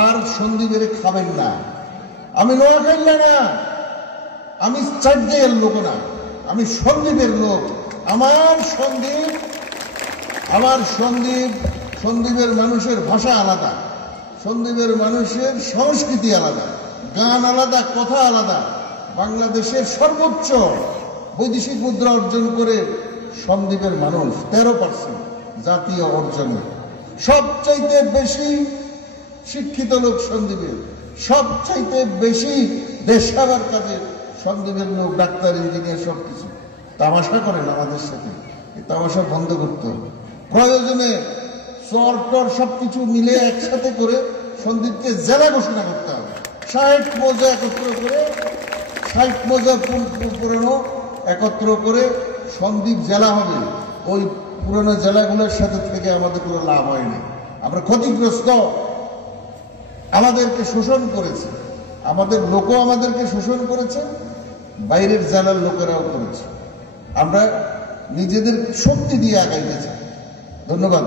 আর সন্দীপের খাবেন না। আমি নোয়াখাইলা না, আমি চাটগাঁয়ের লোক না, আমি সন্দীপের লোক। আমার সন্দীপের মানুষের ভাষা আলাদা, সন্দীপের মানুষের সংস্কৃতি আলাদা, গান আলাদা, কথা আলাদা। বাংলাদেশের সর্বোচ্চ বৈদেশিক মুদ্রা অর্জন করে সন্দীপের মানুষ 13% জাতীয় অর্জনে। সবচাইতে বেশি শিক্ষিত লোক সন্দীপের, সবচাইতে বেশি দেশ সেবার কাজে সন্দীপের লোক, ডাক্তার, ইঞ্জিনিয়ার, সবকিছু। তামাশা করেন আমাদের সাথে, এই তামাশা বন্ধ করতে হবে। প্রয়োজনে চর টর সবকিছু মিলে একসাথে করে সন্দীপকে জেলা ঘোষণা করতে হবে। 60 মৌজা একত্র করে, 60 মৌজা পুরনো একত্র করে সন্দীপ জেলা হবে। ওই পুরনো জেলাগুলোর সাথে থেকে আমাদের কোনো লাভ হয়নি, আমরা ক্ষতিগ্রস্ত। আমাদেরকে শোষণ করেছে, আমাদের লোকও আমাদেরকে শোষণ করেছে, বাইরের জেলার লোকেরাও করেছে। আমরা নিজেদের শক্তি দিয়ে আগাইতে চাই। ধন্যবাদ।